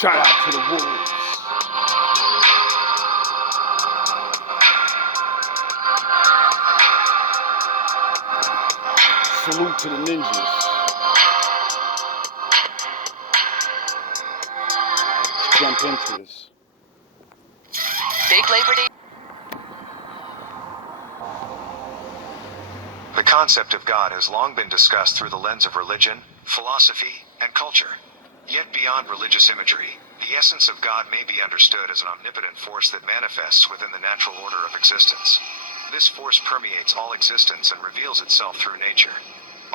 Shout out to the wolves. Salute to the ninjas. Let's jump into this. Big Labor Day. The concept of God has long been discussed through the lens of religion, philosophy, and culture. Yet beyond religious imagery, the essence of God may be understood as an omnipotent force that manifests within the natural order of existence. This force permeates all existence and reveals itself through nature.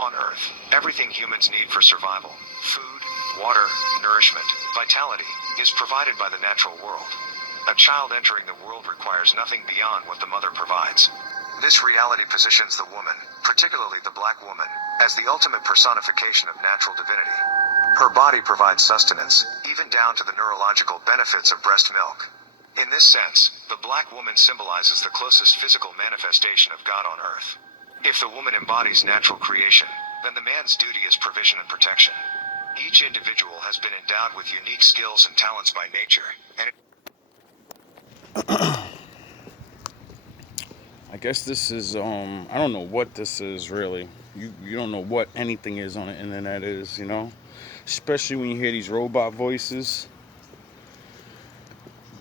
On Earth, everything humans need for survival, food, water, nourishment, vitality, is provided by the natural world. A child entering the world requires nothing beyond what the mother provides. This reality positions the woman, particularly the black woman, as the ultimate personification of natural divinity. Her body provides sustenance, even down to the neurological benefits of breast milk. In this sense, the black woman symbolizes the closest physical manifestation of God on earth. If the woman embodies natural creation, then the man's duty is provision and protection. Each individual has been endowed with unique skills and talents by nature, and I guess this is I don't know what this is really. You don't know what anything is on the internet is, you know? Especially when you hear these robot voices.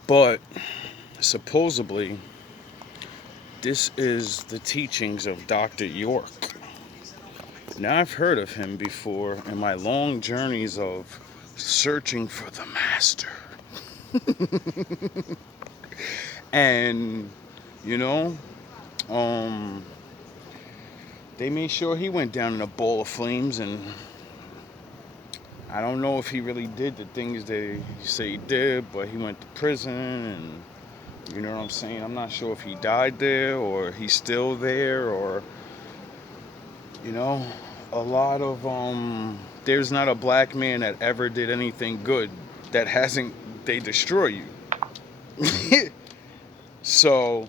But supposedly this is the teachings of Dr. York. Now I've heard of him before in my long journeys of searching for the master. And you know, they made sure he went down in a ball of flames, and I don't know if he really did the things they say he did, but he went to prison, and you know what I'm saying? I'm not sure if he died there or he's still there, or you know, a lot of there's not a black man that ever did anything good that hasn't they destroy you. So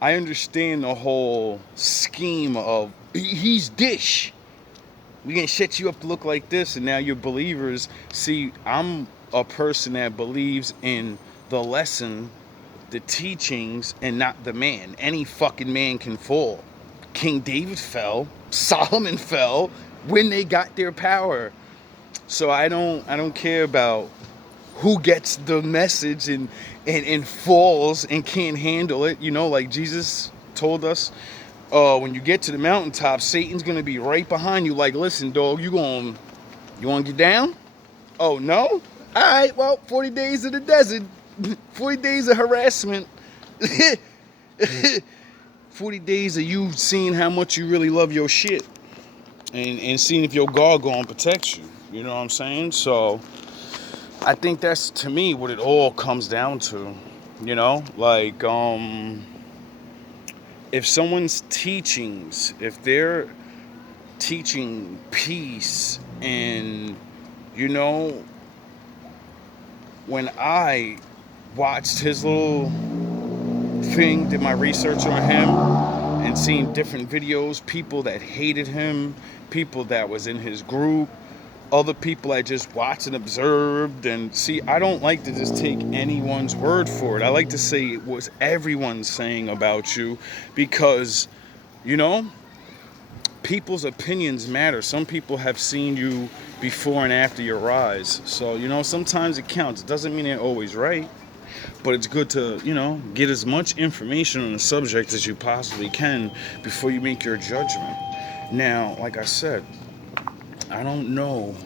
I understand the whole scheme of he's dish. We gonna set you up to look like this, and now you're believers. See, I'm a person that believes in the lesson, the teachings, and not the man. Any fucking man can fall. King David fell, Solomon fell when they got their power. So I don't care about who gets the message and falls and can't handle it. You know, like Jesus told us, when you get to the mountaintop, Satan's gonna be right behind you. Like, listen, dog, you wanna get down? Oh no? All right, well, 40 days of the desert, 40 days of harassment, 40 days of you seeing how much you really love your shit, and seeing if your God gonna protect you. You know what I'm saying? So I think that's, to me, what it all comes down to. You know, like, if someone's teachings, if they're teaching peace, and, you know, when I watched his little thing, did my research on him, and seen different videos, people that hated him, people that was in his group, other people I just watched and observed. And see, I don't like to just take anyone's word for it. I like to say what everyone's saying about you, because, you know, people's opinions matter. Some people have seen you before and after your rise. So, you know, sometimes it counts. It doesn't mean they're always right, but it's good to, you know, get as much information on the subject as you possibly can before you make your judgment. Now, like I said, I don't know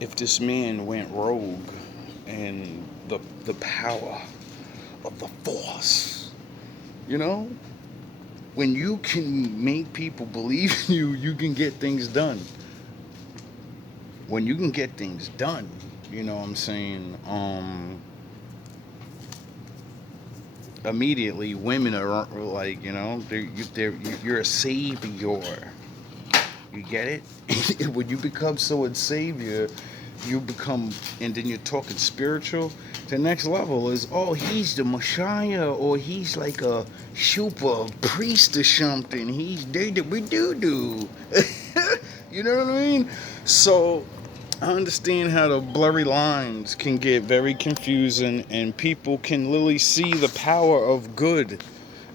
if this man went rogue and the power of the force. You know, when you can make people believe in you, you can get things done. When you can get things done, you know what I'm saying? Immediately, women are like, you know, you're a savior. You get it? When you become someone's savior, you become, and then you're talking spiritual. The next level is, oh, he's the Messiah, or he's like a super priest or something. He's we do. You know what I mean? So I understand how the blurry lines can get very confusing, and people can literally see the power of good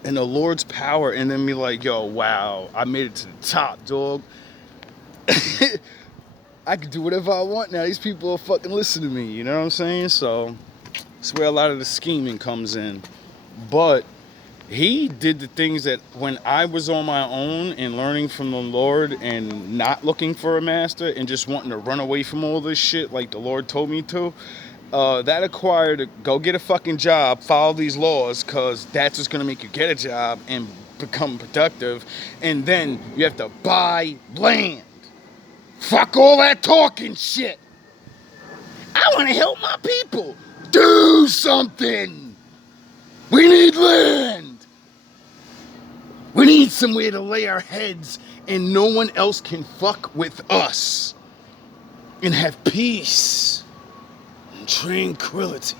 and the Lord's power, and then be like, yo, wow, I made it to the top, dog. I can do whatever I want now. These people are fucking listening to me. You know what I'm saying? So that's where a lot of the scheming comes in. But he did the things that when I was on my own and learning from the Lord and not looking for a master and just wanting to run away from all this shit like the Lord told me to, that acquired to go get a fucking job, follow these laws, because that's what's going to make you get a job and become productive. And then you have to buy land. Fuck all that talking shit. I want to help my people. Do something. We need land. We need somewhere to lay our heads and no one else can fuck with us. And have peace and tranquility.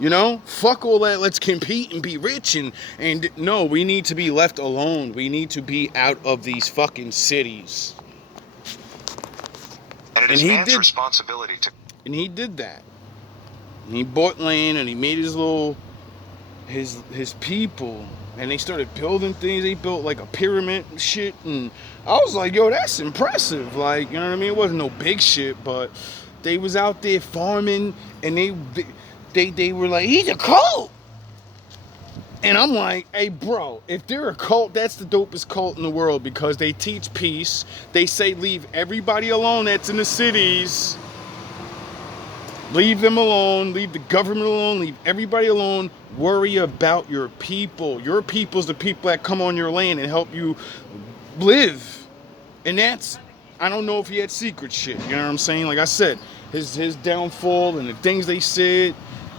You know? Fuck all that. Let's compete and be rich. And no, we need to be left alone. We need to be out of these fucking cities. And it is man's responsibility to... And he did that. And he bought land and he made his little... his people, and they started building things. They built like a pyramid and shit, and I was like, yo, that's impressive. Like, you know what I mean? It wasn't no big shit, but they was out there farming, and they were like, he's a cult. And I'm like, hey, bro, if they're a cult, that's the dopest cult in the world, because they teach peace. They say leave everybody alone that's in the cities. Leave them alone, leave the government alone, leave everybody alone. Worry about your people. Your people's the people that come on your land and help you live. And that's, I don't know if he had secret shit, you know what I'm saying? Like I said, his downfall and the things they said,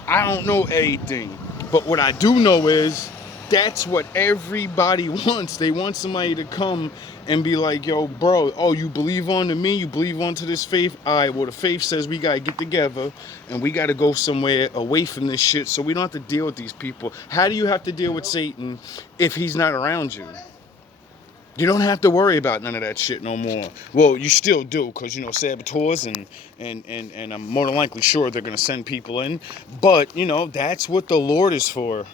I don't know anything. But what I do know is that's what everybody wants. They want somebody to come and be like, yo, bro, oh, you believe on to me? You believe on to this faith? All right, well, the faith says we got to get together and we got to go somewhere away from this shit so we don't have to deal with these people. How do you have to deal with Satan if he's not around you? You don't have to worry about none of that shit no more. Well, you still do, because, you know, saboteurs and I'm more than likely sure they're going to send people in. But, you know, that's what the Lord is for.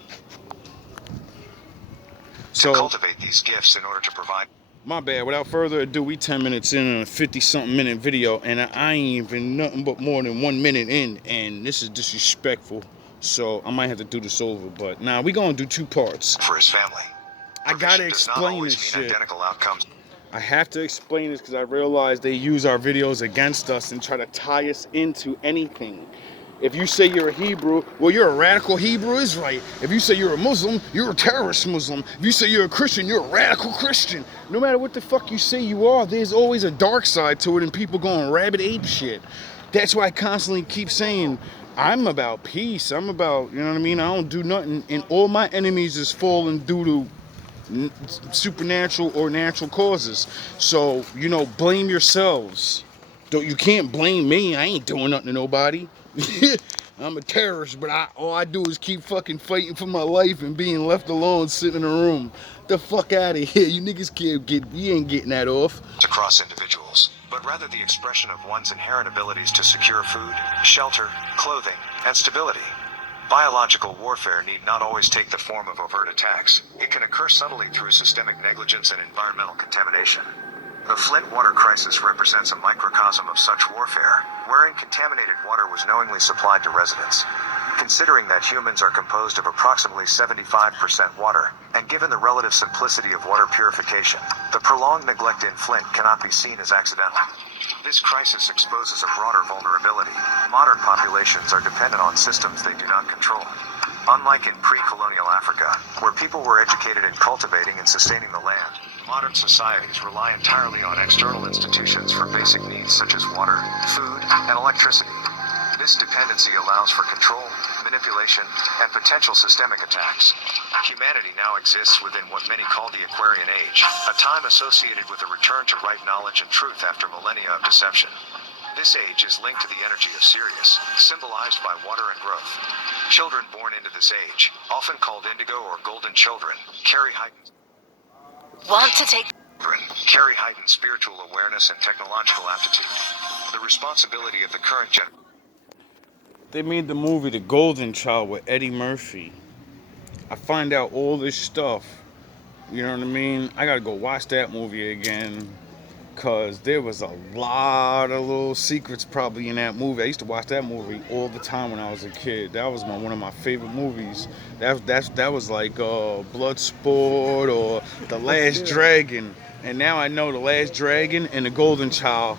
To cultivate these gifts in order to provide... My bad. Without further ado, we 10 minutes in on a 50-something minute video, and I ain't even nothing but more than 1 minute in, and this is disrespectful. So I might have to do this over, but now we gonna do 2 parts. For his family. I gotta explain this shit. Identical outcomes. I have to explain this because I realize they use our videos against us and try to tie us into anything. If you say you're a Hebrew, well, you're a radical Hebrew Israelite. If you say you're a Muslim, you're a terrorist Muslim. If you say you're a Christian, you're a radical Christian. No matter what the fuck you say you are, there's always a dark side to it, and people going rabid ape shit. That's why I constantly keep saying, I'm about peace. I'm about, you know what I mean? I don't do nothing, and all my enemies is falling due to supernatural or natural causes. So, you know, blame yourselves. You can't blame me. I ain't doing nothing to nobody. I'm a terrorist, but all I do is keep fucking fighting for my life and being left alone sitting in a room. The fuck out of here. You niggas can't you ain't getting that off. Across individuals, but rather the expression of one's inherent abilities to secure food, shelter, clothing, and stability. Biological warfare need not always take the form of overt attacks. It can occur subtly through systemic negligence and environmental contamination. The Flint water crisis represents a microcosm of such warfare, wherein contaminated water was knowingly supplied to residents. Considering that humans are composed of approximately 75% water, and given the relative simplicity of water purification, the prolonged neglect in Flint cannot be seen as accidental. This crisis exposes a broader vulnerability. Modern populations are dependent on systems they do not control. Unlike in pre-colonial Africa, where people were educated in cultivating and sustaining the land, modern societies rely entirely on external institutions for basic needs such as water, food, and electricity. This dependency allows for control, manipulation, and potential systemic attacks. Humanity now exists within what many call the Aquarian Age, a time associated with a return to right knowledge and truth after millennia of deception. This age is linked to the energy of Sirius, symbolized by water and growth. Children born into this age, often called indigo or golden children, carry heightened... Want to take... carry heightened spiritual awareness and technological aptitude. The responsibility of the current generation. They made the movie The Golden Child with Eddie Murphy. I find out all this stuff. You know what I mean? I gotta go watch that movie again. Cause there was a lot of little secrets probably in that movie. I used to watch that movie all the time when I was a kid. That was one of my favorite movies. That was like Bloodsport or The Last Dragon. And now I know The Last Dragon and The Golden Child,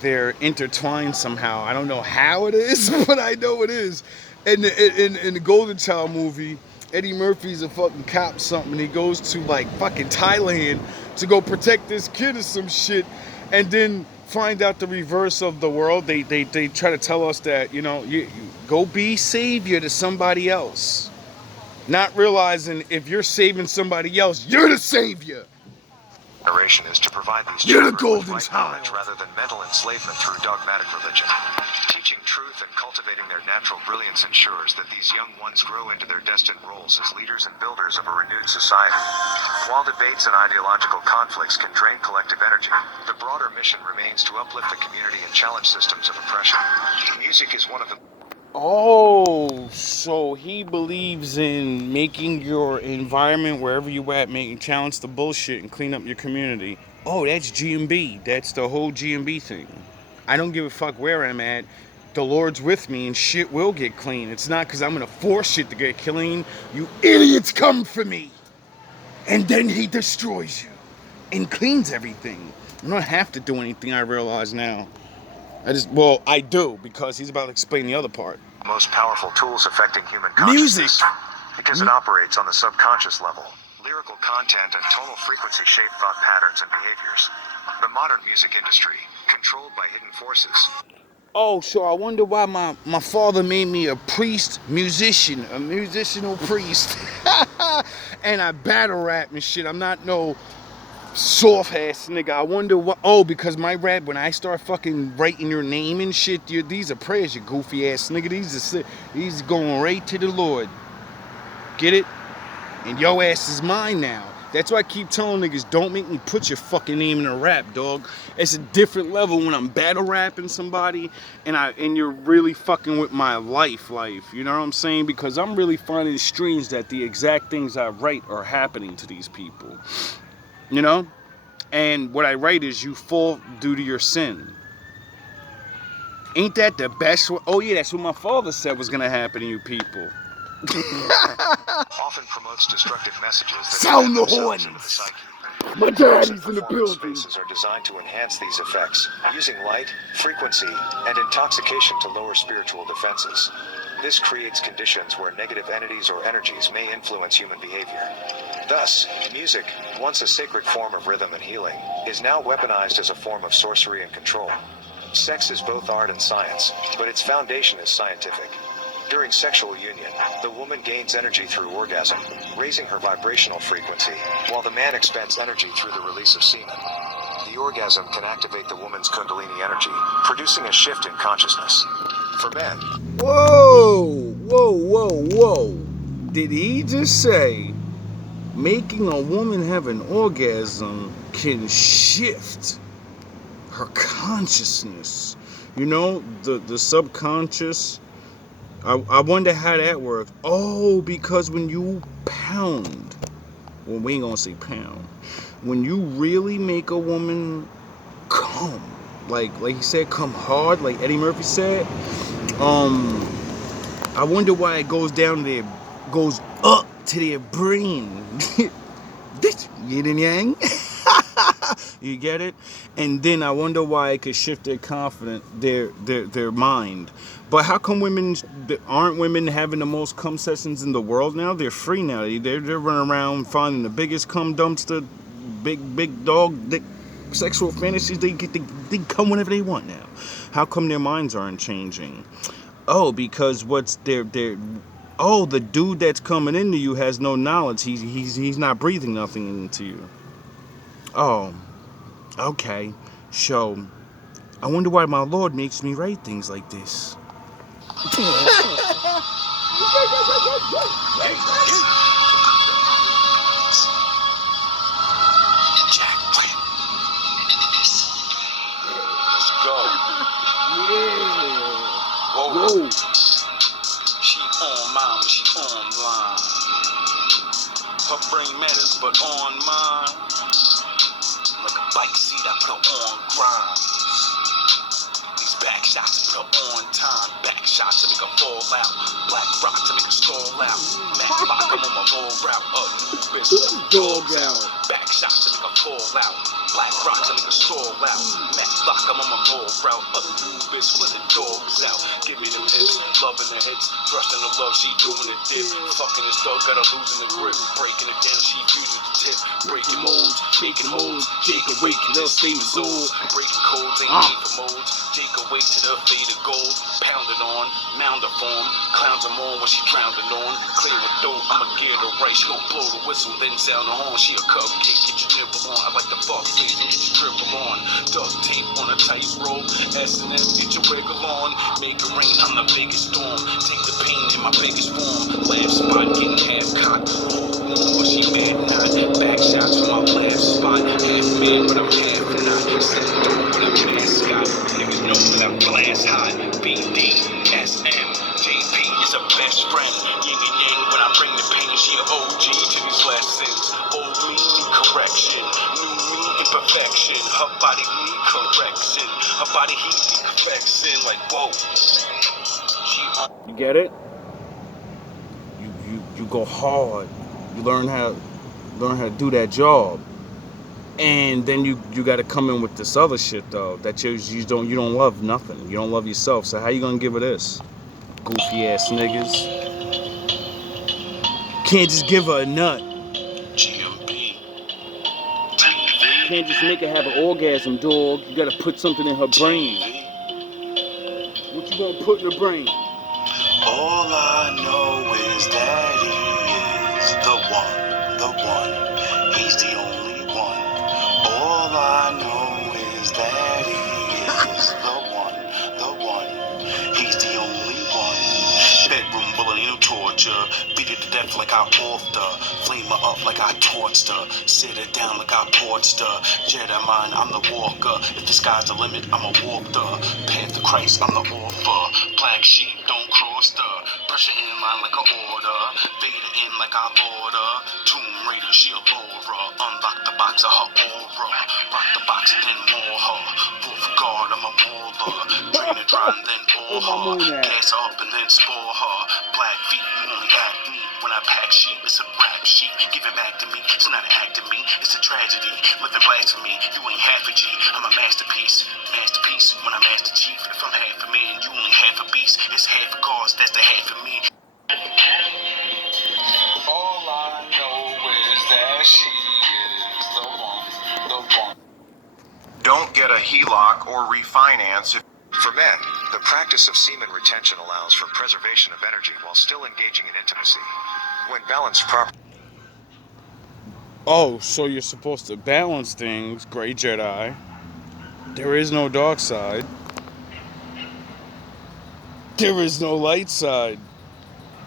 they're intertwined somehow. I don't know how it is, but I know it is. In the Golden Child movie, Eddie Murphy's a fucking cop or something, and he goes to like fucking Thailand to go protect this kid or some shit, and then find out the reverse of the world. They try to tell us that, you know, you go be savior to somebody else, not realizing if you're saving somebody else, you're the savior. Generation is to provide these You're the children with golden right child. knowledge rather than mental enslavement through dogmatic religion. Teaching truth and cultivating their natural brilliance ensures that these young ones grow into their destined roles as leaders and builders of a renewed society. While debates and ideological conflicts can drain collective energy, the broader mission remains to uplift the community and challenge systems of oppression. Music is one of the... Oh, so he believes in making your environment wherever you at, making challenge the bullshit and clean up your community. Oh, that's GMB. That's the whole GMB thing. I don't give a fuck where I'm at. The Lord's with me and shit will get clean. It's not because I'm gonna force shit to get clean. You idiots come for me. And then he destroys you and cleans everything. I don't have to do anything, I realize now. I do, because he's about to explain the other part. most powerful tools affecting human consciousness. Music. Because it operates on the subconscious level. Lyrical content and tonal frequency shape thought patterns and behaviors. The modern music industry, controlled by hidden forces. Oh, so I wonder why my father made me a priest, musician, a musicianal priest. And I battle rap and shit. I'm not no soft ass nigga. I wonder what. Oh, because my rap, when I start fucking writing your name and shit, these are prayers, you goofy ass nigga. These going right to the Lord. Get it? And your ass is mine now. That's why I keep telling niggas, don't make me put your fucking name in a rap, dog. It's a different level when I'm battle rapping somebody and you're really fucking with my life. You know what I'm saying? Because I'm really finding it strange that the exact things I write are happening to these people. You know? And what I write is, you fall due to your sin. Ain't that the best one? Oh yeah, that's what my father said was gonna happen to you people. Often promotes destructive messages that Sound the themselves into the horns. psyche. My daddy's in the Performance building. spaces are designed to enhance these effects, using light, frequency, and intoxication to lower spiritual defenses. This creates conditions where negative entities or energies may influence human behavior. Thus, music, once a sacred form of rhythm and healing, is now weaponized as a form of sorcery and control. Sex is both art and science, but its foundation is scientific. During sexual union, the woman gains energy through orgasm, raising her vibrational frequency, while the man expends energy through the release of semen. The orgasm can activate the woman's kundalini energy, producing a shift in consciousness. For men, Whoa. Did he just say making a woman have an orgasm can shift her consciousness? You know, the subconscious. I wonder how that works. Oh, because when you pound, well, we ain't gonna say pound. When you really make a woman come, like he said, come hard, like Eddie Murphy said. I wonder why it goes up to their brain. This yin and yang. You get it? And then I wonder why it could shift their mind. But how come aren't women having the most cum sessions in the world now? They're free now. They're running around finding the biggest cum dumpster, big dog dick sexual fantasies. They come whenever they want now. How come their minds aren't changing? Oh, because the dude that's coming into you has no knowledge. He's not breathing nothing into you. Oh, okay. So, I wonder why my Lord makes me write things like this. Jack, play Her brain matters, but on mine. Like a bike seat, I put her on grind. These back shots put her on time. Back shots to make her fall out. Black rock to make her stall out. Mac lock, I'm on my roll route. A new bitch with the dogs out. Back shots to make her fall out. Black rock to make her stall out. Mac lock, I'm on my roll route. A new bitch with the dogs out. Give me them hips, loving the hits. Thrusting the love, she doing the dip. Fucking this dog, got her losing the grip. Breaking it down, she fusing the tip. Breaking molds, making molds. Jake awake till the famous old. Breaking codes, ain't need for molds. Jake awake to the fade of gold. Pounded on, mound of form. Clowns them on when she drowning on. Clear with dope, I'ma get her right. She gon' blow the whistle, then sound the horn. She a cupcake, get your nipple on. I like the fuck face and get your dribble on. Duct tape on a tight rope. S&M, get your wiggle on. Make it rain, I'm the biggest storm. Take the pain in my biggest form. Last spot, getting half cocked. Hold on, but she mad not. Back shots from my last spot. Half man, but I'm half not. Set the door with a mascot. Niggas know that I'm glass hot. BD, SM, JP is a best friend. Yin and yang when I bring the pain. She an OG to these lessons. Old me need correction. New me imperfection. Her body need correction. Her body heat need perfection. Like whoa. You get it? You go hard. You learn how to do that job. And then you got to come in with this other shit though that you don't love nothing. You don't love yourself. So how you gonna give her this? Goofy ass niggas. Can't just give her a nut. Gmb Tv. Can't just make her have an orgasm, dog. You gotta put something in her brain. What you gonna put in her brain? All I know is that he is the one. He's the only one. All I know is that he is the one. He's the only one. Bedroom bullying and torture. Beat it to death like I offed her. Flame her up like I torched her. Sit her down like I porched her. Jedi mind, I'm the walker. If the sky's the limit, I'ma walk the path to Christ, I'm the author. Black sheep, don't cross the pressure in line like a order. Vader in like I order. Tomb Raider, she a Laura. Unlock the box of her aura. Rock the box and then more her. Wolf guard, I'm a waller. Drain and dry and then all her. Gas her up and then spore her. Black feet, you only act me. When I pack sheep, it's a rap sheet. Give it back to me, it's not an act to me. It's a tragedy, living blasphemy. You ain't half a G, I'm a masterpiece. Masterpiece, when I'm Master Chief. If I'm half a man, you only half a beast. It's half a cause, that's the half of me. All I know is that she is the one. Don't get a HELOC or refinance. For men, the practice of semen retention allows for preservation of energy while still engaging in intimacy. When balanced properly. Oh, so you're supposed to balance things, Grey Jedi. There is no dark side. There is no light side.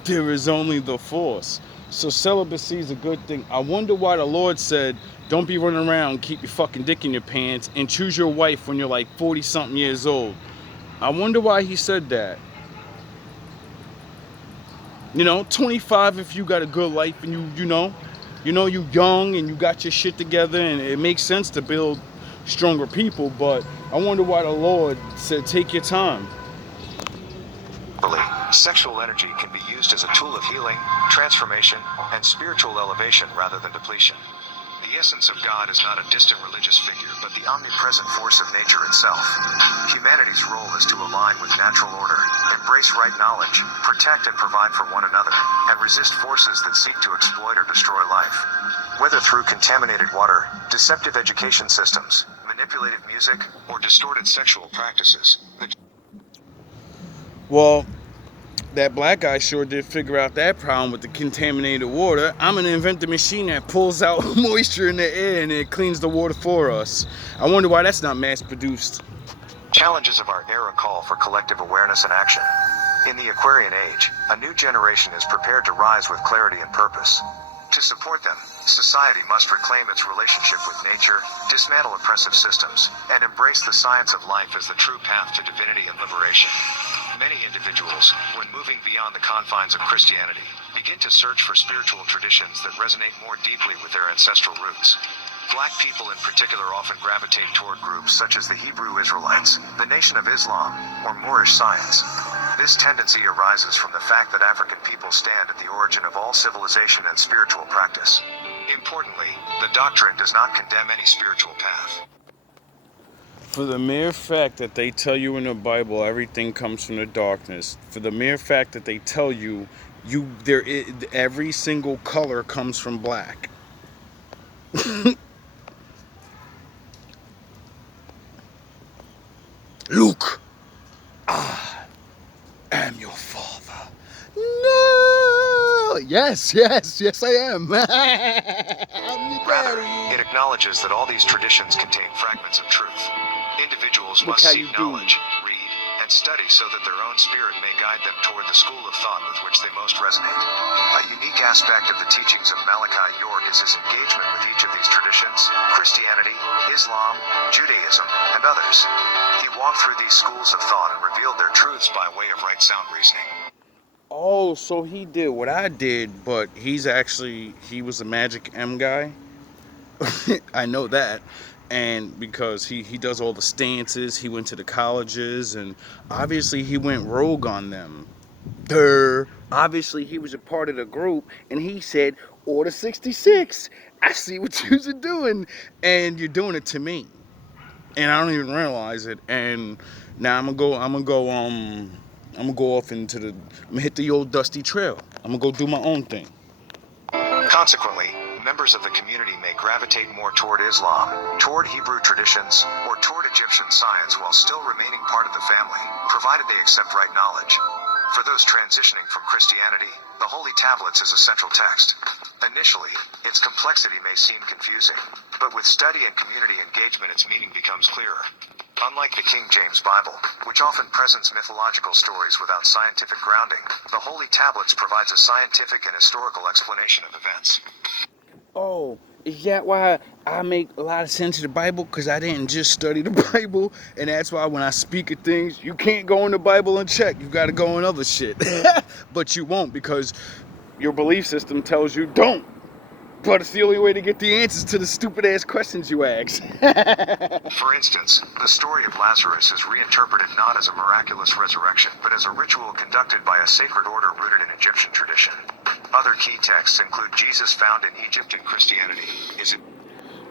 There is only the Force. So celibacy is a good thing. I wonder why the Lord said, don't be running around, keep your fucking dick in your pants, and choose your wife when you're like 40-something years old. I wonder why he said that. You know, 25 if you got a good life and you young and you got your shit together and it makes sense to build stronger people, but I wonder why the Lord said take your time. Sexual energy can be used as a tool of healing, transformation, and spiritual elevation rather than depletion. The essence of God is not a distant religious figure, but the omnipresent force of nature itself. Humanity's role is to align with natural order, embrace right knowledge, protect and provide for one another, and resist forces that seek to exploit or destroy life. Whether through contaminated water, deceptive education systems, manipulative music, or distorted sexual practices. Well, that black guy sure did figure out that problem with the contaminated water. I'm gonna invent a machine that pulls out moisture in the air and it cleans the water for us. I wonder why that's not mass produced. Challenges of our era call for collective awareness and action. In the Aquarian age, a new generation is prepared to rise with clarity and purpose. To support them, society must reclaim its relationship with nature, dismantle oppressive systems, and embrace the science of life as the true path to divinity and liberation. Many individuals, when moving beyond the confines of Christianity, begin to search for spiritual traditions that resonate more deeply with their ancestral roots. Black people in particular often gravitate toward groups such as the Hebrew Israelites, the Nation of Islam, or Moorish Science. This tendency arises from the fact that African people stand at the origin of all civilization and spiritual practice. Importantly, the doctrine does not condemn any spiritual path. For the mere fact that they tell you in the Bible everything comes from the darkness, for the mere fact that they tell you every single color comes from black. Luke, I am your father. No! Yes, I am. I'm your Rather, daddy. it acknowledges that all these traditions contain fragments of truth. Individuals Look must how seek you do. knowledge, read, and study so that their own spirit may guide them toward the school of thought with which they most resonate. A unique aspect of the teachings of Malachi York is his engagement with each of these traditions: Christianity, Islam, Judaism, and others. He walked through these schools of thought and revealed their truths by way of right sound reasoning. Oh, so he did what I did, but he was a Magic M guy. I know that. And because he does all the stances, he went to the colleges, and obviously he went rogue on them. Obviously he was a part of the group, and he said, Order 66, I see what you're doing, and you're doing it to me. And I don't even realize it. And now I'm gonna go off I'm gonna hit the old dusty trail. I'm gonna go do my own thing. Consequently, members of the community may gravitate more toward Islam, toward Hebrew traditions, or toward Egyptian science while still remaining part of the family, provided they accept right knowledge. For those transitioning from Christianity, the Holy Tablets is a central text. Initially, its complexity may seem confusing, but with study and community engagement its meaning becomes clearer. Unlike the King James Bible, which often presents mythological stories without scientific grounding, the Holy Tablets provides a scientific and historical explanation of events. Oh, is that why I make a lot of sense of the Bible? Because I didn't just study the Bible, and that's why when I speak of things, you can't go in the Bible and check. You got to go in other shit. But you won't, because your belief system tells you don't. But it's the only way to get the answers to the stupid ass questions you ask. For instance, the story of Lazarus is reinterpreted not as a miraculous resurrection, but as a ritual conducted by a sacred order rooted in Egyptian tradition. Other key texts include Jesus found in Egypt and Christianity.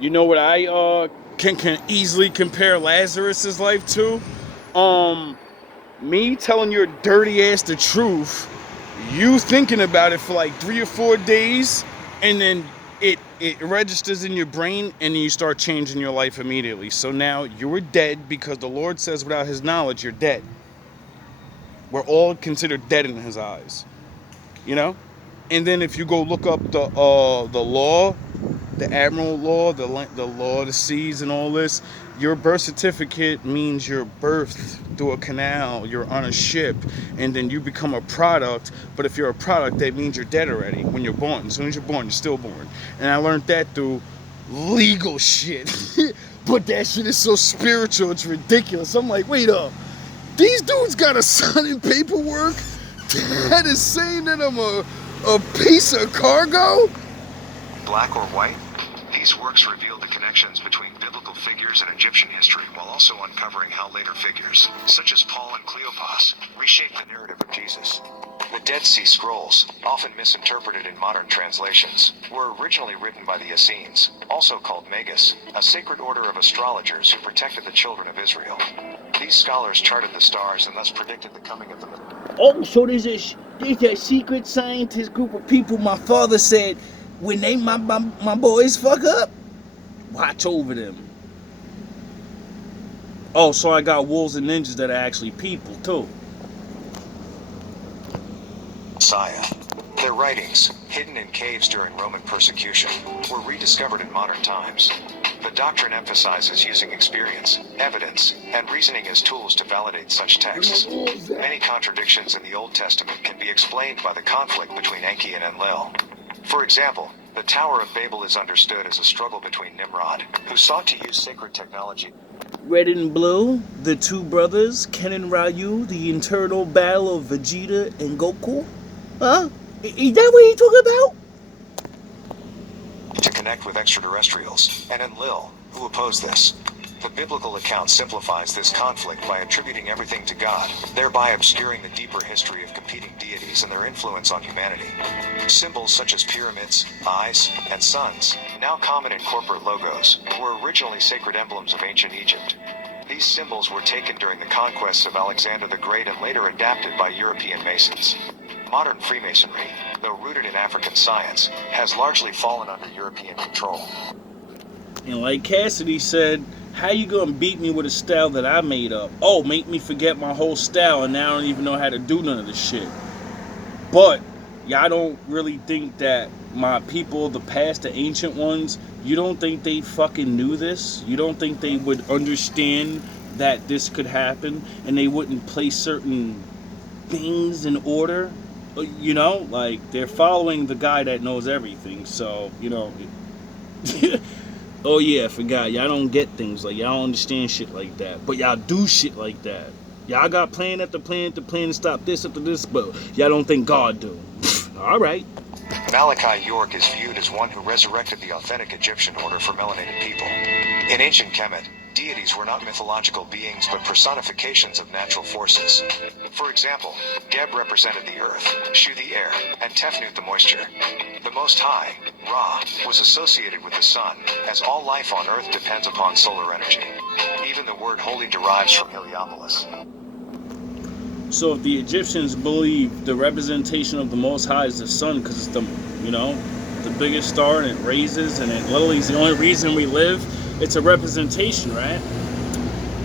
You know what I can easily compare Lazarus's life to? Me telling your dirty ass the truth, you thinking about it for like 3 or 4 days, and then it registers in your brain, and then you start changing your life immediately. So now you're dead, because the Lord says without his knowledge you're dead. We're all considered dead in his eyes, you know. And then if you go look up the law, the Admiral Law, the law of the seas and all this, your birth certificate means you're birthed through a canal, you're on a ship, and then you become a product. But if you're a product, that means you're dead already when you're born. As soon as you're born, you're stillborn. And I learned that through legal shit. But that shit is so spiritual, it's ridiculous. I'm like, wait up. These dudes got to sign in paperwork that is saying that I'm a piece of cargo? Black or white? These works reveal the connections between biblical figures and Egyptian history while also uncovering how later figures, such as Paul and Cleopas, reshaped the narrative of Jesus. The Dead Sea Scrolls, often misinterpreted in modern translations, were originally written by the Essenes, also called Magus, a sacred order of astrologers who protected the children of Israel. These scholars charted the stars and thus predicted the coming of the Messiah. Oh, so there's a secret scientist group of people. My father said, when my boys fuck up, watch over them. Oh, so I got wolves and ninjas that are actually people too. Their writings, hidden in caves during Roman persecution, were rediscovered in modern times. The doctrine emphasizes using experience, evidence, and reasoning as tools to validate such texts. Many contradictions in the Old Testament can be explained by the conflict between Enki and Enlil. For example, the Tower of Babel is understood as a struggle between Nimrod, who sought to use sacred technology Red and Blue, the two brothers, Ken and Ryu, the internal battle of Vegeta and Goku? Huh? Is that what he talking about? To connect with extraterrestrials, and Enlil, who oppose this. The biblical account simplifies this conflict by attributing everything to God, thereby obscuring the deeper history of competing deities and their influence on humanity. Symbols such as pyramids, eyes, and suns, now common in corporate logos, were originally sacred emblems of ancient Egypt. These symbols were taken during the conquests of Alexander the Great and later adapted by European Masons. Modern Freemasonry, though rooted in African science, has largely fallen under European control. And like Cassidy said, how you gonna beat me with a style that I made up? Oh, make me forget my whole style and now I don't even know how to do none of this shit. But y'all don't really think that my people, the past, the ancient ones, you don't think they fucking knew this? You don't think they would understand that this could happen and they wouldn't place certain things in order? You know, like they're following the guy that knows everything. So, you know, oh yeah, I forgot. Y'all don't get things like y'all don't understand shit like that. But y'all do shit like that. Y'all got plan after plan to plan to stop this after this, but y'all don't think God do. Alright. Malachi York is viewed as one who resurrected the authentic Egyptian order for melanated people. In ancient Kemet, deities were not mythological beings but personifications of natural forces. For example, Geb represented the earth, Shu the air, and Tefnut the moisture. The Most High, Ra, was associated with the sun, as all life on earth depends upon solar energy. Even the word holy derives from Heliopolis. So if the Egyptians believe the representation of the Most High is the sun because it's the, you know, the biggest star and it raises and it literally is the only reason we live, it's a representation, right?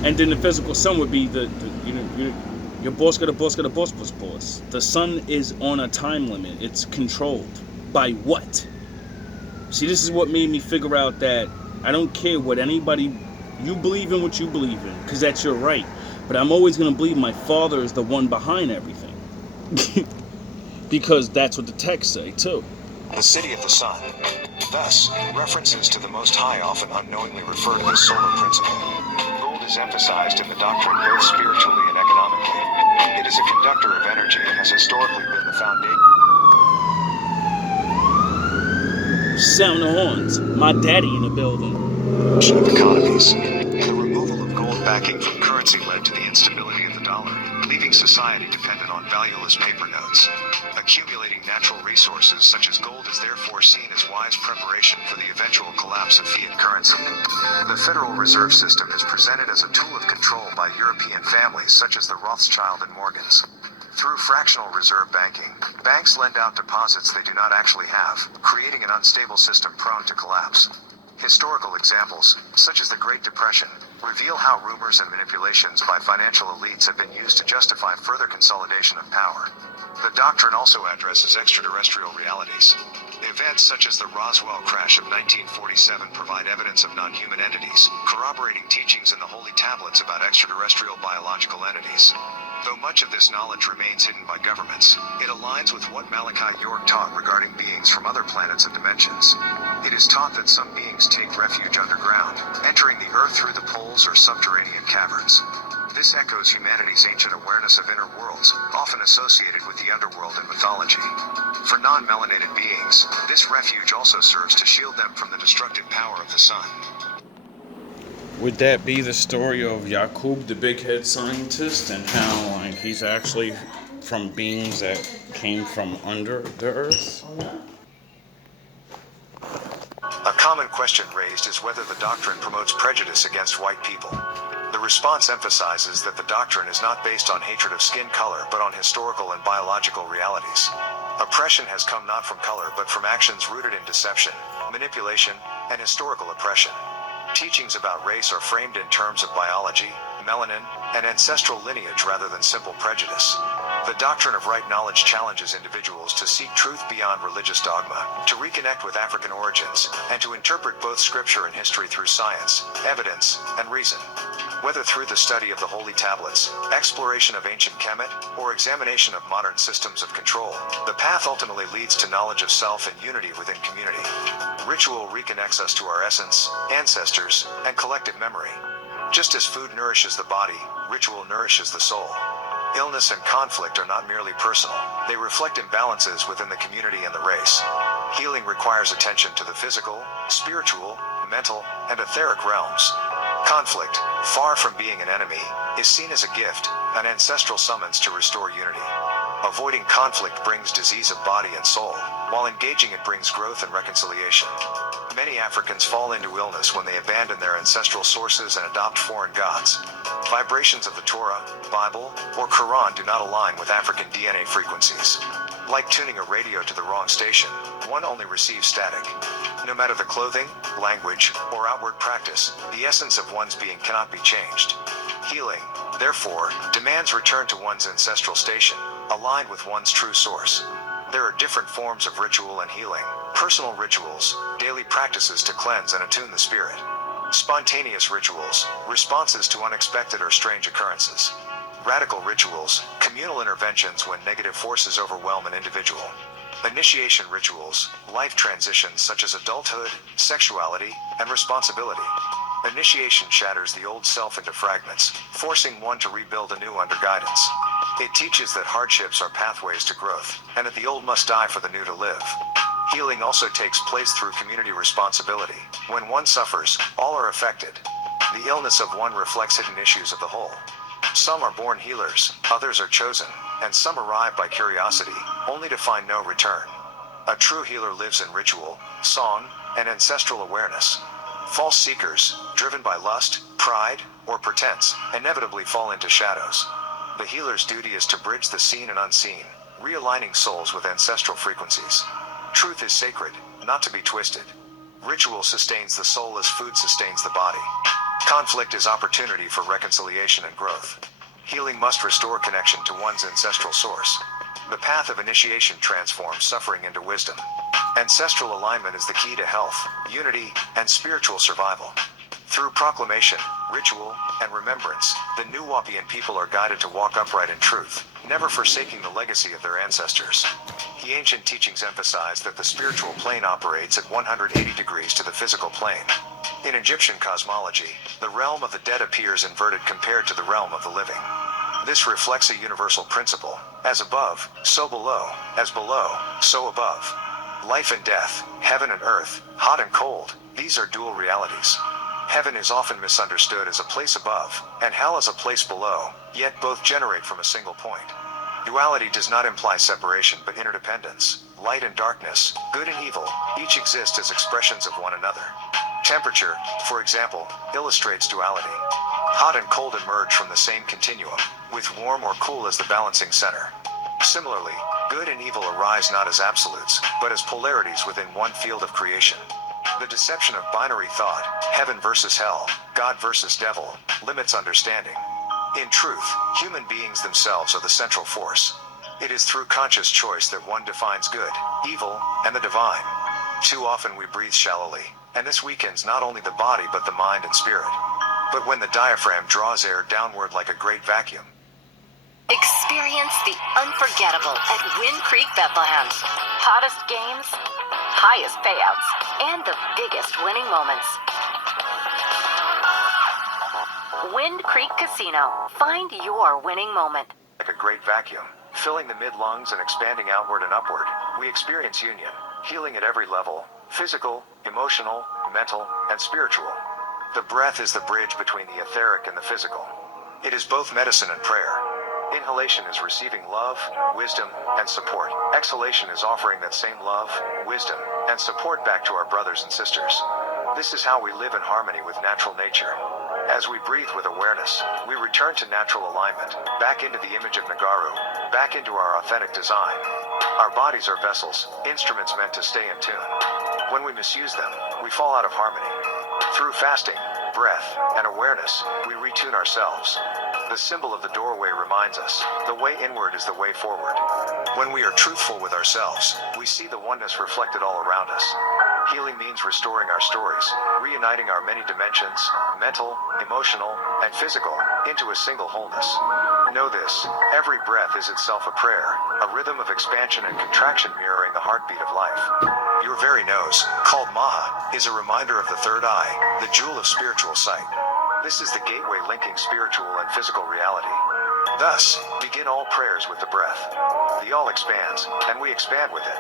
And then the physical sun would be the you know, your boss got a boss got a boss boss boss. The sun is on a time limit. It's controlled by what? See, this is what made me figure out that I don't care what anybody, you believe in what you believe in, because that's your right. But I'm always going to believe my father is the one behind everything. Because that's what the texts say, too. The city of the sun. Thus, references to the Most High often unknowingly refer to the solar principle. Gold is emphasized in the doctrine both spiritually and economically. It is a conductor of energy and has historically been the foundation. Sound the horns. My daddy in the building. Of economies. The removal of gold backing from currency led to the instability of the dollar, leaving society dependent on valueless paper notes. Accumulating natural resources such as gold is therefore seen as wise preparation for the eventual collapse of fiat currency. The Federal Reserve System is presented as a tool of control by European families such as the Rothschild and Morgans. Through fractional reserve banking, banks lend out deposits they do not actually have, creating an unstable system prone to collapse. Historical examples, such as the Great Depression, reveal how rumors and manipulations by financial elites have been used to justify further consolidation of power. The doctrine also addresses extraterrestrial realities. Events such as the Roswell crash of 1947 provide evidence of non-human entities, corroborating teachings in the Holy Tablets about extraterrestrial biological entities. Though much of this knowledge remains hidden by governments, it aligns with what Malachi York taught regarding beings from other planets and dimensions. It is taught that some beings take refuge underground, entering the earth through the poles or subterranean caverns. This echoes humanity's ancient awareness of inner worlds, often associated with the underworld in mythology. For non-melanated beings, this refuge also serves to shield them from the destructive power of the sun. Would that be the story of Yakub, the big head scientist, and how like he's actually from beings that came from under the earth? A common question raised is whether the doctrine promotes prejudice against white people. The response emphasizes that the doctrine is not based on hatred of skin color but on historical and biological realities. Oppression has come not from color but from actions rooted in deception, manipulation, and historical oppression. Teachings about race are framed in terms of biology, melanin, and ancestral lineage rather than simple prejudice. The doctrine of right knowledge challenges individuals to seek truth beyond religious dogma, to reconnect with African origins, and to interpret both scripture and history through science, evidence, and reason. Whether through the study of the Holy Tablets, exploration of ancient Kemet, or examination of modern systems of control, the path ultimately leads to knowledge of self and unity within community. Ritual reconnects us to our essence, ancestors, and collective memory. Just as food nourishes the body, ritual nourishes the soul. Illness and conflict are not merely personal, they reflect imbalances within the community and the race. Healing requires attention to the physical, spiritual, mental, and etheric realms. Conflict, far from being an enemy, is seen as a gift, an ancestral summons to restore unity. Avoiding conflict brings disease of body and soul, while engaging it brings growth and reconciliation. Many Africans fall into illness when they abandon their ancestral sources and adopt foreign gods. Vibrations of the Torah, Bible, or Quran do not align with African DNA frequencies. Like tuning a radio to the wrong station, one only receives static. No matter the clothing, language, or outward practice, the essence of one's being cannot be changed. Healing, therefore, demands return to one's ancestral station, aligned with one's true source. There are different forms of ritual and healing: personal rituals, daily practices to cleanse and attune the spirit; spontaneous rituals, responses to unexpected or strange occurrences; radical rituals, communal interventions when negative forces overwhelm an individual; initiation rituals, life transitions such as adulthood, sexuality, and responsibility. Initiation shatters the old self into fragments, forcing one to rebuild anew under guidance. It teaches that hardships are pathways to growth, and that the old must die for the new to live. Healing also takes place through community responsibility. When one suffers, all are affected. The illness of one reflects hidden issues of the whole. Some are born healers, others are chosen, and some arrive by curiosity, only to find no return. A true healer lives in ritual, song, and ancestral awareness. False seekers, driven by lust, pride, or pretense, inevitably fall into shadows. The healer's duty is to bridge the seen and unseen, realigning souls with ancestral frequencies. Truth is sacred, not to be twisted. Ritual sustains the soul as food sustains the body. Conflict is opportunity for reconciliation and growth. Healing must restore connection to one's ancestral source. The path of initiation transforms suffering into wisdom. Ancestral alignment is the key to health, unity, and spiritual survival. Through proclamation, ritual, and remembrance, the Nuwaubian people are guided to walk upright in truth, never forsaking the legacy of their ancestors. The ancient teachings emphasize that the spiritual plane operates at 180 degrees to the physical plane. In Egyptian cosmology, the realm of the dead appears inverted compared to the realm of the living. This reflects a universal principle: as above, so below; as below, so above. Life and death, heaven and earth, hot and cold, these are dual realities. Heaven is often misunderstood as a place above, and hell as a place below, yet both generate from a single point. Duality does not imply separation but interdependence. Light and darkness, good and evil, each exist as expressions of one another. Temperature, for example, illustrates duality. Hot and cold emerge from the same continuum, with warm or cool as the balancing center. Similarly, good and evil arise not as absolutes, but as polarities within one field of creation. The deception of binary thought, heaven versus hell, God versus devil, limits understanding. In truth, human beings themselves are the central force. It is through conscious choice that one defines good, evil, and the divine. Too often we breathe shallowly, and this weakens not only the body but the mind and spirit. But when the diaphragm draws air downward like a great vacuum. Experience the unforgettable at Wind Creek Bethlehem. Hottest games, highest payouts, and the biggest winning moments. Wind Creek Casino. Find your winning moment. Like a great vacuum, filling the mid-lungs and expanding outward and upward, we experience union, healing at every level: physical, emotional, mental, and spiritual. The breath is the bridge between the etheric and the physical. It is both medicine and prayer. Inhalation is receiving love, wisdom, and support. Exhalation is offering that same love, wisdom, and support back to our brothers and sisters. This is how we live in harmony with natural nature. As we breathe with awareness, we return to natural alignment, back into the image of Nagaru, back into our authentic design. Our bodies are vessels, instruments meant to stay in tune. When we misuse them, we fall out of harmony. Through fasting, breath, and awareness, we retune ourselves. The symbol of the doorway reminds us, the way inward is the way forward. When we are truthful with ourselves, we see the oneness reflected all around us. Healing means restoring our stories, reuniting our many dimensions, mental, emotional, and physical, into a single wholeness. Know this: every breath is itself a prayer, a rhythm of expansion and contraction mirroring the heartbeat of life. Your very nose, called Maha, is a reminder of the third eye, the jewel of spiritual sight. This is the gateway linking spiritual and physical reality. Thus, begin all prayers with the breath. The all expands, and we expand with it.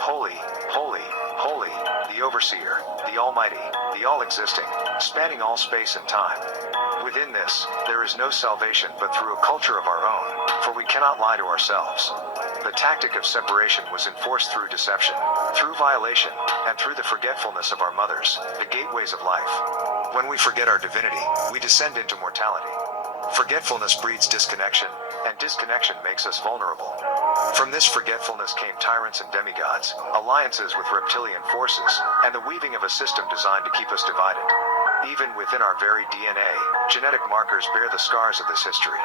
Holy, holy, holy, the overseer, the almighty, the all-existing, spanning all space and time. Within this, there is no salvation but through a culture of our own, for we cannot lie to ourselves. The tactic of separation was enforced through deception, through violation, and through the forgetfulness of our mothers, the gateways of life. When we forget our divinity, we descend into mortality. Forgetfulness breeds disconnection, and disconnection makes us vulnerable. From this forgetfulness came tyrants and demigods, alliances with reptilian forces, and the weaving of a system designed to keep us divided. Even within our very DNA, genetic markers bear the scars of this history.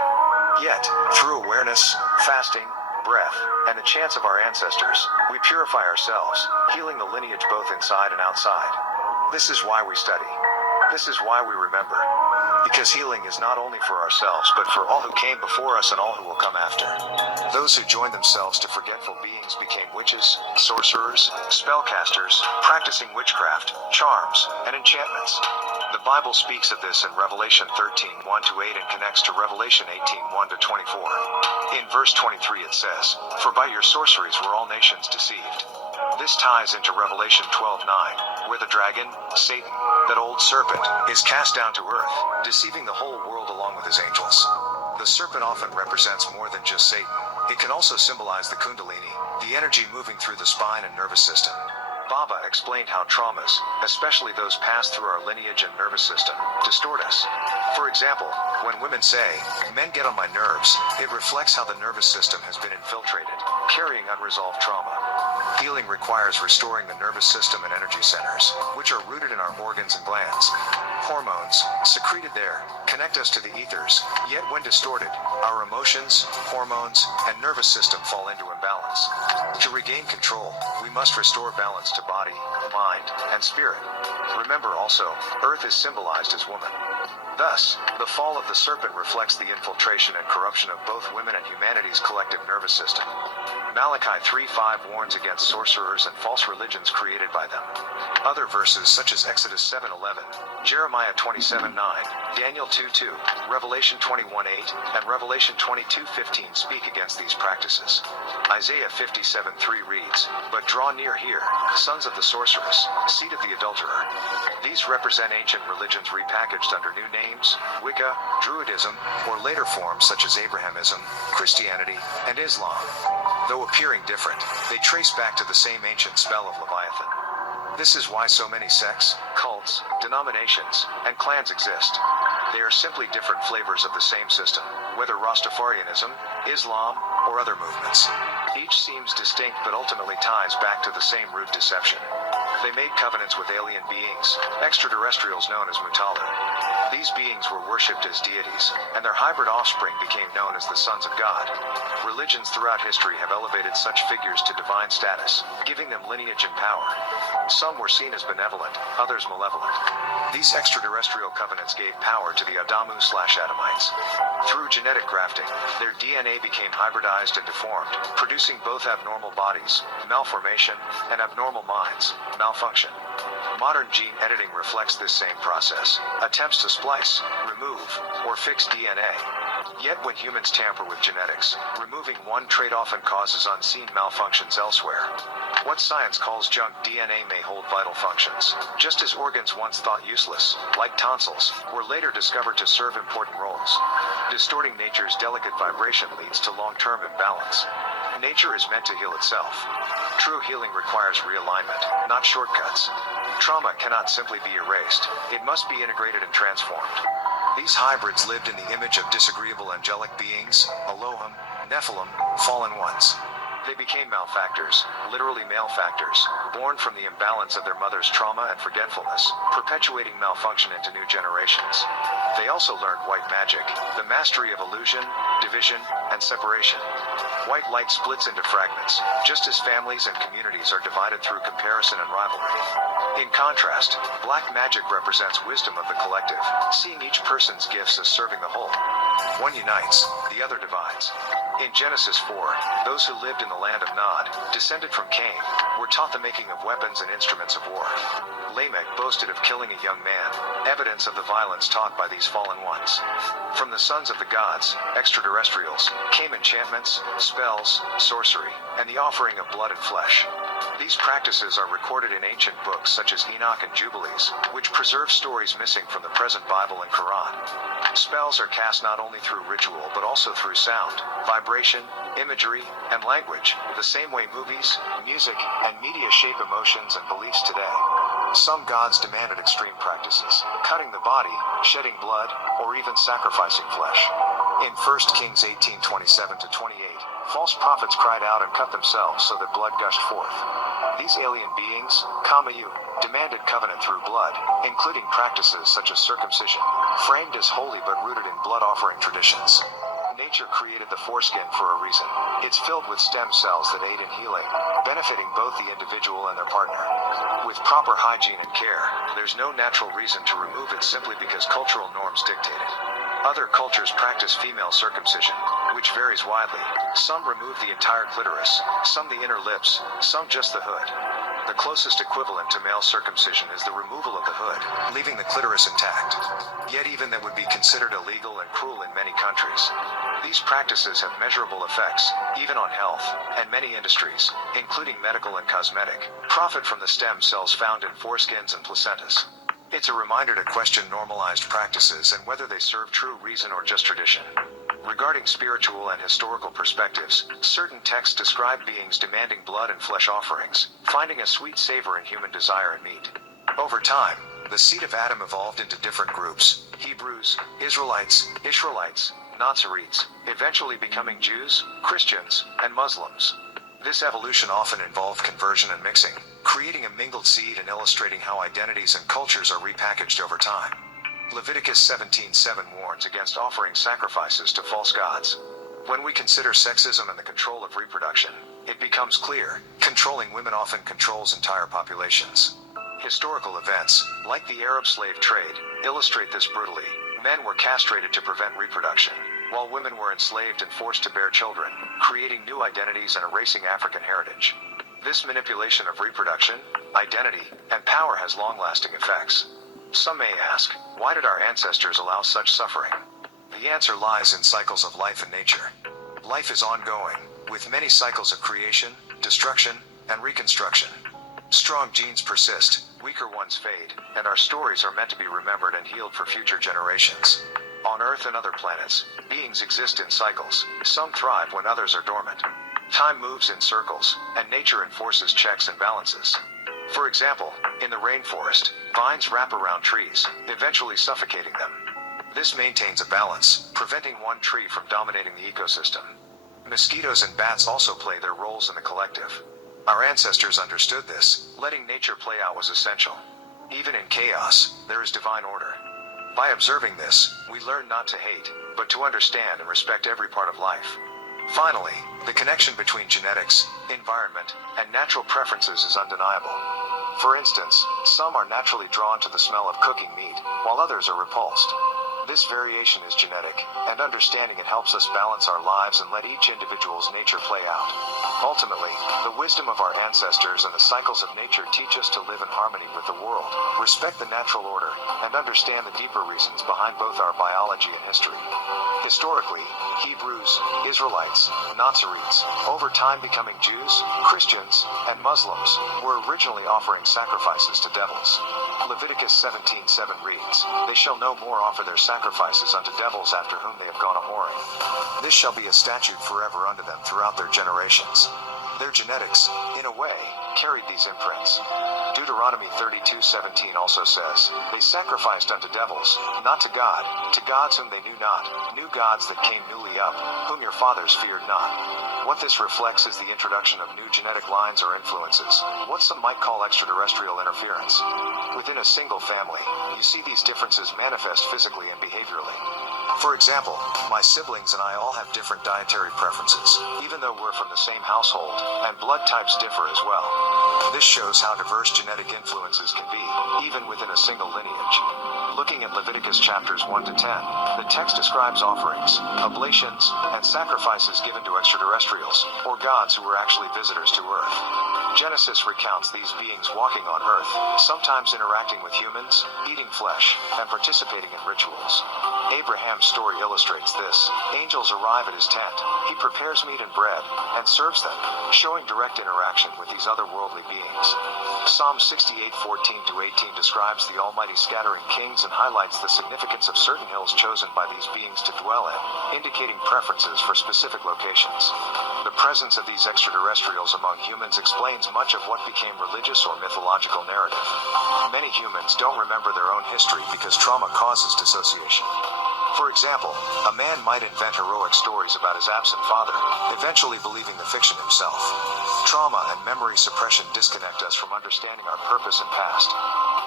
Yet, through awareness, fasting, breath, and the chants of our ancestors, we purify ourselves, healing the lineage both inside and outside. This is why we study. This is why we remember. Because healing is not only for ourselves but for all who came before us and all who will come after. Those who joined themselves to forgetful beings became witches, sorcerers, spellcasters, practicing witchcraft, charms, and enchantments. The Bible speaks of this in Revelation 13:1-8 and connects to Revelation 18:1-24. In verse 23 it says, "For by your sorceries were all nations deceived." This ties into Revelation 12:9, where the dragon, Satan, that old serpent, is cast down to earth, deceiving the whole world along with his angels. The serpent often represents more than just Satan. It can also symbolize the kundalini, the energy moving through the spine and nervous system. Baba explained how traumas, especially those passed through our lineage and nervous system, distort us. For example, when women say, "Men get on my nerves," it reflects how the nervous system has been infiltrated, carrying unresolved trauma. Healing requires restoring the nervous system and energy centers, which are rooted in our organs and glands. Hormones, secreted there, connect us to the ethers, yet when distorted, our emotions, hormones, and nervous system fall into imbalance. To regain control, we must restore balance to body, mind, and spirit. Remember also, Earth is symbolized as woman. Thus, the fall of the serpent reflects the infiltration and corruption of both women and humanity's collective nervous system. Malachi 3:5 warns against sorcerers and false religions created by them. Other verses such as Exodus 7:11, Jeremiah 27:9, Daniel 2:2, Revelation 21:8, and Revelation 22:15 speak against these practices. Isaiah 57:3 reads, "But draw near here, sons of the sorceress, seed of the adulterer." These represent ancient religions repackaged under new names, Wicca, Druidism, or later forms such as Abrahamism, Christianity, and Islam. Though appearing different, they trace back to the same ancient spell of Leviathan. This is why so many sects, cults, denominations, and clans exist. They are simply different flavors of the same system, whether Rastafarianism, Islam, or other movements. Each seems distinct but ultimately ties back to the same root deception. They made covenants with alien beings, extraterrestrials known as Mutalu. These beings were worshipped as deities, and their hybrid offspring became known as the sons of God. Religions throughout history have elevated such figures to divine status, giving them lineage and power. Some were seen as benevolent, others malevolent. These extraterrestrial covenants gave power to the Adamu/Adamites. Through genetic grafting, their DNA became hybridized and deformed, producing both abnormal bodies, malformation, and abnormal minds, malfunction. Modern gene editing reflects this same process, attempts to splice, remove, or fix DNA. Yet when humans tamper with genetics, removing one trait often causes unseen malfunctions elsewhere. What science calls junk DNA may hold vital functions, just as organs once thought useless, like tonsils, were later discovered to serve important roles. Distorting nature's delicate vibration leads to long-term imbalance. Nature is meant to heal itself. True healing requires realignment, not shortcuts. Trauma cannot simply be erased, it must be integrated and transformed. These hybrids lived in the image of disagreeable angelic beings, Elohim, Nephilim, fallen ones. They became malefactors, literally malefactors, born from the imbalance of their mother's trauma and forgetfulness, perpetuating malfunction into new generations. They also learned white magic, the mastery of illusion, division, and separation. White light splits into fragments, just as families and communities are divided through comparison and rivalry. In contrast, black magic represents wisdom of the collective, seeing each person's gifts as serving the whole. One unites, the other divides. In Genesis 4, those who lived in the land of Nod, descended from Cain, were taught the making of weapons and instruments of war. Lamech boasted of killing a young man, evidence of the violence taught by these fallen ones. From the sons of the gods, extraterrestrials, came enchantments, spells, sorcery, and the offering of blood and flesh. These practices are recorded in ancient books such as Enoch and Jubilees, which preserve stories missing from the present Bible and Quran. Spells are cast not only through ritual but also through sound, vibration, imagery, and language, the same way movies, music, and media shape emotions and beliefs today. Some gods demanded extreme practices, cutting the body, shedding blood, or even sacrificing flesh. In 1 Kings 18:27-28, false prophets cried out and cut themselves so that blood gushed forth. These alien beings, Kamayu, demanded covenant through blood, including practices such as circumcision, framed as holy but rooted in blood-offering traditions. Nature created the foreskin for a reason. It's filled with stem cells that aid in healing, benefiting both the individual and their partner. With proper hygiene and care, there's no natural reason to remove it simply because cultural norms dictate it. Other cultures practice female circumcision, which varies widely. Some remove the entire clitoris, some the inner lips, some just the hood. The closest equivalent to male circumcision is the removal of the hood, leaving the clitoris intact. Yet even that would be considered illegal and cruel in many countries. These practices have measurable effects, even on health, and many industries, including medical and cosmetic, profit from the stem cells found in foreskins and placentas. It's a reminder to question normalized practices and whether they serve true reason or just tradition. Regarding spiritual and historical perspectives, certain texts describe beings demanding blood and flesh offerings, finding a sweet savor in human desire and meat. Over time, the seed of Adam evolved into different groups: Hebrews, Israelites, Ishmaelites, Nazarenes, eventually becoming Jews, Christians, and Muslims. This evolution often involved conversion and mixing, creating a mingled seed and illustrating how identities and cultures are repackaged over time. Leviticus 17:7 warns against offering sacrifices to false gods. When we consider sexism and the control of reproduction, it becomes clear, controlling women often controls entire populations. Historical events, like the Arab slave trade, illustrate this brutally. Men were castrated to prevent reproduction, while women were enslaved and forced to bear children, creating new identities and erasing African heritage. This manipulation of reproduction, identity, and power has long-lasting effects. Some may ask, why did our ancestors allow such suffering? The answer lies in cycles of life and nature. Life is ongoing, with many cycles of creation, destruction, and reconstruction. Strong genes persist, weaker ones fade, and our stories are meant to be remembered and healed for future generations. On Earth and other planets, beings exist in cycles. Some thrive when others are dormant. Time moves in circles, and nature enforces checks and balances. For example, in the rainforest, vines wrap around trees, eventually suffocating them. This maintains a balance, preventing one tree from dominating the ecosystem. Mosquitoes and bats also play their roles in the collective. Our ancestors understood this. Letting nature play out was essential. Even in chaos, there is divine order. By observing this, we learn not to hate, but to understand and respect every part of life. Finally, the connection between genetics, environment, and natural preferences is undeniable. For instance, some are naturally drawn to the smell of cooking meat, while others are repulsed. This variation is genetic, and understanding it helps us balance our lives and let each individual's nature play out. Ultimately, the wisdom of our ancestors and the cycles of nature teach us to live in harmony with the world, respect the natural order, and understand the deeper reasons behind both our biology and history. Historically, Hebrews, Israelites, Nazarenes, over time becoming Jews, Christians, and Muslims, were originally offering sacrifices to devils. Leviticus 17:7 reads, "They shall no more offer their sacrifices unto devils after whom they have gone a-whoring. This shall be a statute forever unto them throughout their generations." Their genetics, in a way, carried these imprints. Deuteronomy 32:17 also says, "They sacrificed unto devils, not to God, to gods whom they knew not, new gods that came newly up, whom your fathers feared not." What this reflects is the introduction of new genetic lines or influences, what some might call extraterrestrial interference. Within a single family, you see these differences manifest physically and behaviorally. For example, my siblings and I all have different dietary preferences, even though we're from the same household, and blood types differ as well. This shows how diverse genetic influences can be, even within a single lineage. Looking at Leviticus chapters 1 to 10, the text describes offerings, oblations, and sacrifices given to extraterrestrials, or gods who were actually visitors to Earth. Genesis recounts these beings walking on Earth, sometimes interacting with humans, eating flesh, and participating in rituals. Abraham's story illustrates this. Angels arrive at his tent, he prepares meat and bread, and serves them, showing direct interaction with these otherworldly beings. Psalm 68:14-18 describes the Almighty scattering kings and highlights the significance of certain hills chosen by these beings to dwell in, indicating preferences for specific locations. The presence of these extraterrestrials among humans explains much of what became religious or mythological narrative. Many humans don't remember their own history because trauma causes dissociation. For example, a man might invent heroic stories about his absent father, eventually believing the fiction himself. Trauma and memory suppression disconnect us from understanding our purpose and past.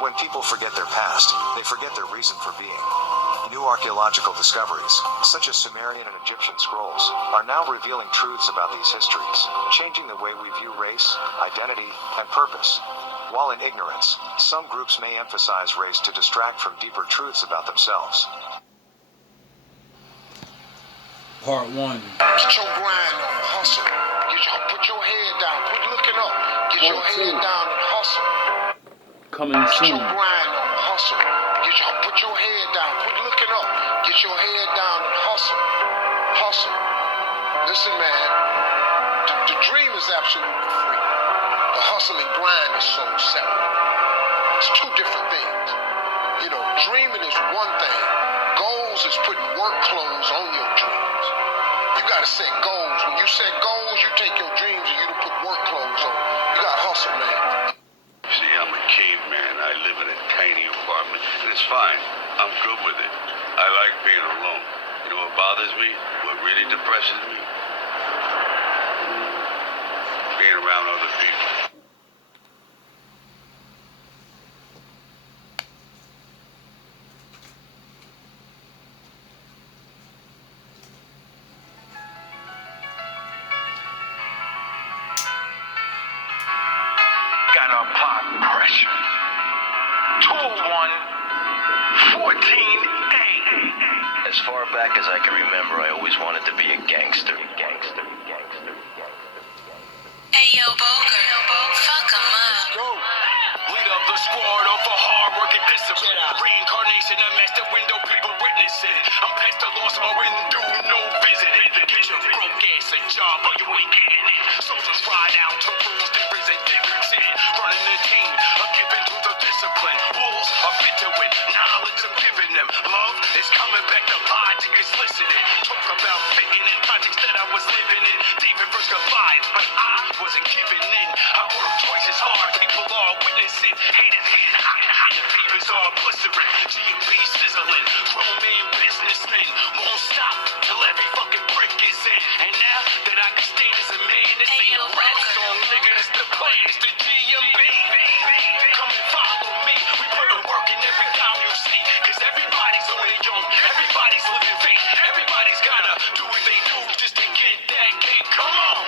When people forget their past, they forget their reason for being. New archaeological discoveries, such as Sumerian and Egyptian scrolls, are now revealing truths about these histories, changing the way we view race, identity, and purpose. While in ignorance, some groups may emphasize race to distract from deeper truths about themselves. Part 1. Get your grind on, hustle. Put your head down, quit looking up. Get your head down and hustle. Coming Get soon. your grind on, hustle. Put your head down, quit looking up. Get your head down and hustle. Hustle. Listen, man, the dream is absolutely free. The hustle and grind is so separate. It's two different things. You know, dreaming is one thing. Goals is putting work clothes on your dreams. You gotta set goals. When you set goals, you take your dreams and you don't put work clothes on. You gotta hustle, man. See, I'm a caveman. I live in a tiny apartment, and it's fine. I'm good with it. I like being alone. You know what bothers me? What really depresses me? Being around other people. Got a block pressure. 201-14A. As far back as I can remember, I always wanted to be a gangster. Hey yo, Boger, fuck 'em up. Go. Leader of the squad of a hard work and discipline. Reincarnation, a master window, people witness it. I'm past the loss of my window, no visiting. Get your broke ass a job or you ain't getting it. Soldiers ride out to rules, there is a difference in running the team, a given to the discipline. Wolves are fit to it, knowledge I'm giving them. Love is coming back to logic is listening. Talk about fitting in projects that I was living in. David versus Goliath, but I wasn't giving in. I work twice as hard, people are witnessing. Haters getting hot, the fevers are blistering. Gmb sizzling, grown man businessmen won't stop till every fucking brick is in. And now that I can stand as a man, this Hey, ain't yo, a rap Boger. song, nigga, it's the play, it's the Gmb. Come and follow me, we put in work in every time you see. Cause everybody's on their own, everybody's living fake. Everybody's gotta do what they do just to get that cake. Come on,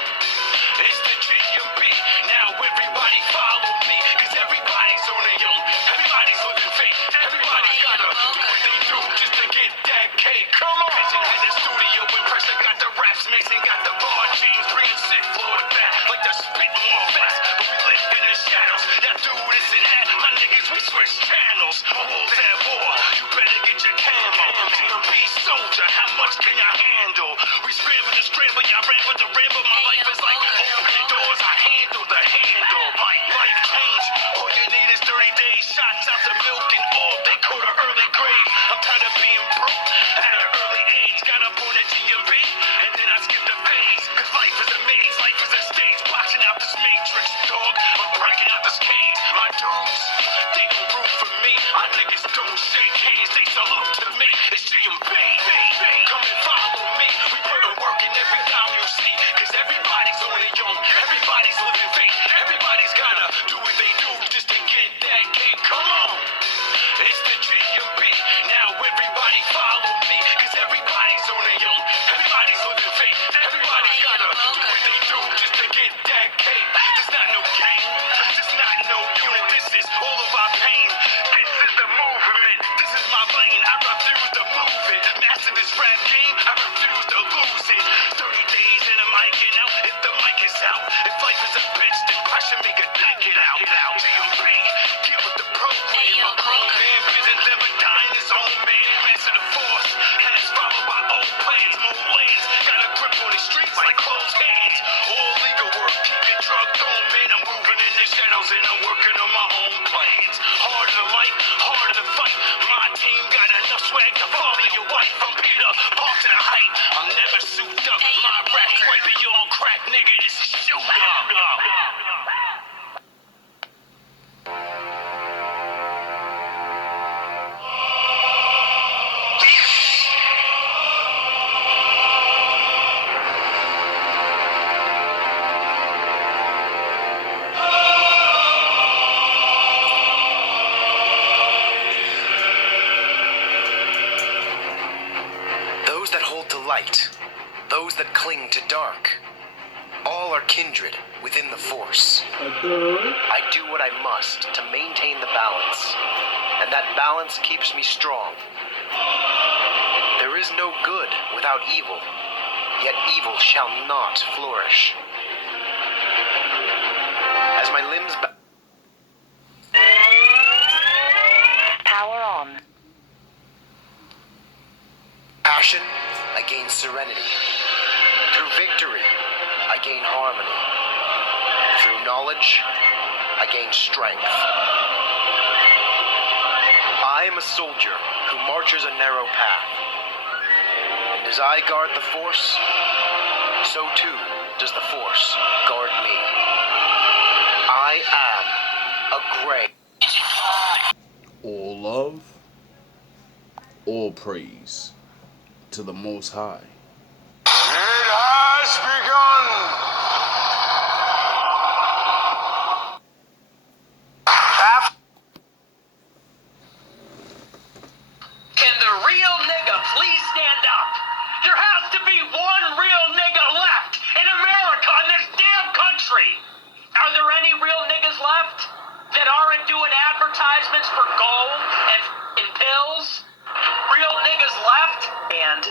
it's the Gmb. Now everybody follow me, cause everybody's on their own, everybody's living fake. Everybody's gotta do what they do just to get that cake. Come on. Vision had the studio and pressure got the raps mixing light, those that cling to dark. All are kindred within the Force. I do what I must to maintain the balance, and that balance keeps me strong. There is no good without evil, yet evil shall not flourish. As my limbs Power on. passion, I gain serenity. Through victory, I gain harmony. Through knowledge, I gain strength. I am a soldier who marches a narrow path. And as I guard the Force, so too does the Force guard me. I am a Gray. All love, all praise to the Most High. It has begun. Can the real nigga please stand up? There has to be one real nigga left in America, in this damn country. Are there any real niggas left that aren't doing advertisements for gold and pills? Real niggas left? And